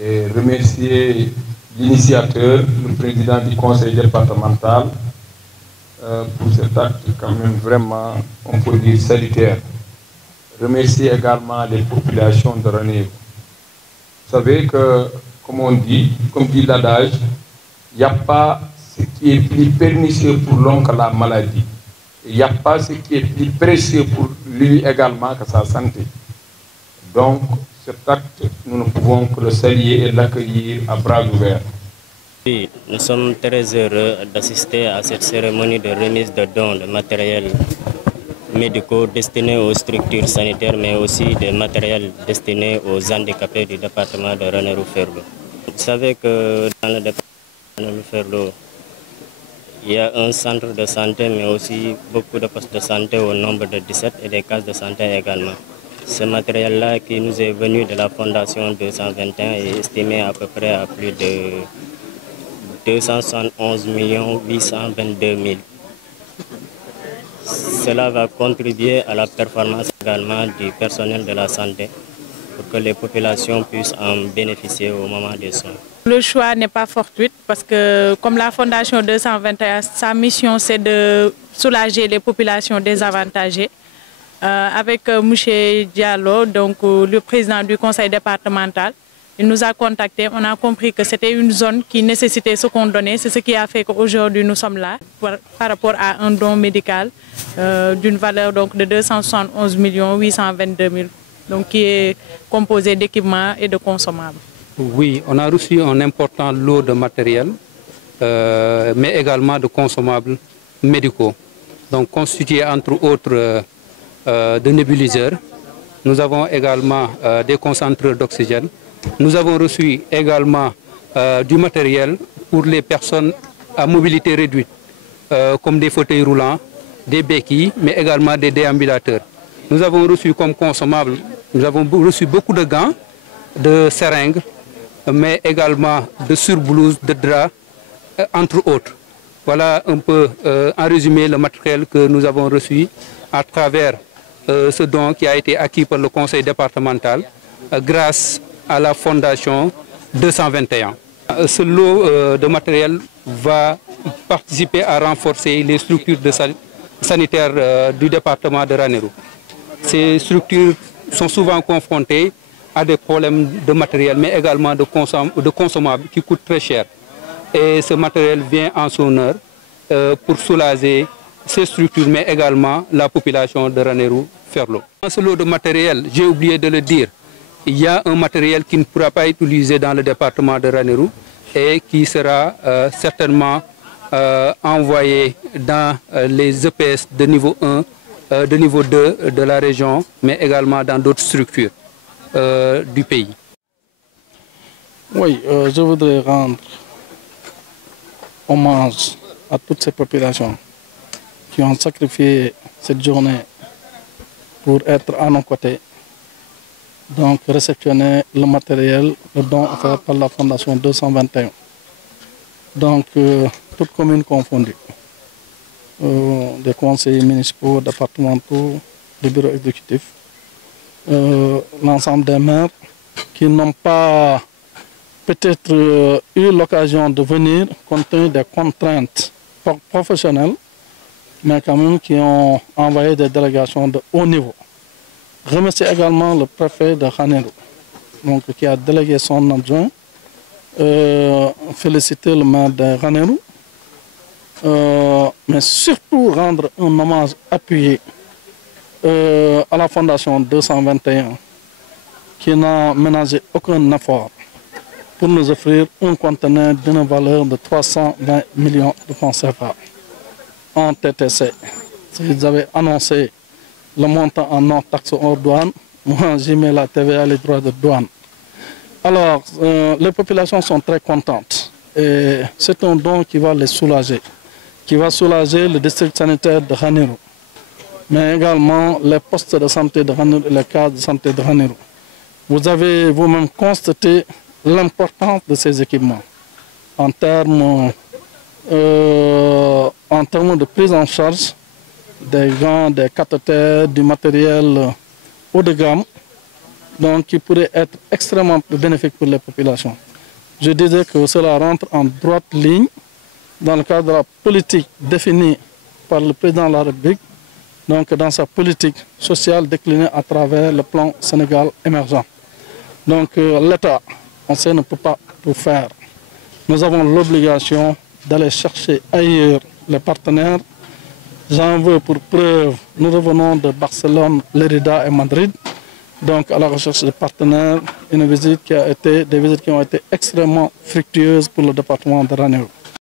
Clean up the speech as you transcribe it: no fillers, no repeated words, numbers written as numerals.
et remercier l'initiateur, le président du conseil départemental, pour cet acte quand même vraiment, on peut dire, salutaire. Remercier également les populations de Ranérou. Vous savez que, comme dit l'adage, il n'y a pas ce qui est plus pernicieux pour l'homme que la maladie. Il n'y a pas ce qui est plus précieux pour lui également que sa santé. Donc, cet acte, nous ne pouvons que le saluer et l'accueillir à bras ouverts. Oui, nous sommes très heureux d'assister à cette cérémonie de remise de dons de matériel médicaux destinés aux structures sanitaires, mais aussi des matériels destinés aux handicapés du département de Ranérou-Ferlo. Vous savez que dans le département de Ranérou-Ferlo, il y a un centre de santé, mais aussi beaucoup de postes de santé au nombre de 17 et des cases de santé également. Ce matériel-là qui nous est venu de la Fondation 221 est estimé à peu près à plus de 271 822 000. Cela va contribuer à la performance également du personnel de la santé pour que les populations puissent en bénéficier au moment des soins. Le choix n'est pas fortuit parce que comme la Fondation 221, sa mission c'est de soulager les populations désavantagées. Avec M. Diallo, donc, le président du conseil départemental, il nous a contactés. On a compris que c'était une zone qui nécessitait ce qu'on donnait. C'est ce qui a fait qu'aujourd'hui nous sommes là par rapport à un don médical d'une valeur donc, de 271 822 000, donc, qui est composé d'équipements et de consommables. Oui, on a reçu un important lot de matériel, mais également de consommables médicaux, donc constitués entre autres de nébuliseurs. Nous avons également des concentreurs d'oxygène. Nous avons reçu également du matériel pour les personnes à mobilité réduite, comme des fauteuils roulants, des béquilles, mais également des déambulateurs. Nous avons reçu comme consommables, nous avons reçu beaucoup de gants, de seringues, mais également de surblouses, de draps, entre autres. Voilà un peu en résumé le matériel que nous avons reçu à travers ce don qui a été acquis par le conseil départemental grâce à la Fondation 221. Ce lot de matériel va participer à renforcer les structures sanitaires du département de Ranérou. Ces structures sont souvent confrontées à des problèmes de matériel, mais également de consommables qui coûtent très cher. Et ce matériel vient en son heure pour soulager ces structures, mais également la population de Ranérou-Ferlo. Dans ce lot de matériel, j'ai oublié de le dire, il y a un matériel qui ne pourra pas être utilisé dans le département de Ranérou et qui sera certainement envoyé dans les EPS de niveau 1, de niveau 2 de la région, mais également dans d'autres structures du pays. Oui, je voudrais rendre hommage à toutes ces populations qui ont sacrifié cette journée pour être à nos côtés, donc réceptionner le matériel, le don offert par la Fondation 221. Donc, toutes communes confondues, des conseillers municipaux, départementaux, des bureaux exécutifs, l'ensemble des maires qui n'ont pas peut-être eu l'occasion de venir compte tenu des contraintes professionnelles, mais quand même qui ont envoyé des délégations de haut niveau. Remercier également le préfet de Ranérou, donc qui a délégué son adjoint, féliciter le maire de Ranérou, mais surtout rendre un hommage appuyé à la Fondation 221 qui n'a ménagé aucun effort pour nous offrir un conteneur d'une valeur de 320 millions de francs CFA en TTC. Ils avaient annoncé le montant en non-taxe hors douane, moi j'y mets la TVA, les droits de douane. Alors, les populations sont très contentes et c'est un don qui va les soulager, qui va soulager le district sanitaire de Ranérou, mais également les postes de santé de Ranérou et les cases de santé de Ranérou. Vous avez vous-même constaté l'importance de ces équipements en termes de prise en charge des gants, des cathéters, du matériel haut de gamme donc qui pourrait être extrêmement bénéfique pour les populations. Je disais que cela rentre en droite ligne dans le cadre de la politique définie par le président de la République, donc dans sa politique sociale déclinée à travers le plan Sénégal émergent. Donc l'État, on sait, ne peut pas tout faire. Nous avons l'obligation d'aller chercher ailleurs les partenaires. J'en veux pour preuve, nous revenons de Barcelone, Lérida et Madrid, donc à la recherche de partenaires, des visites qui ont été extrêmement fructueuses pour le département de Ranérou.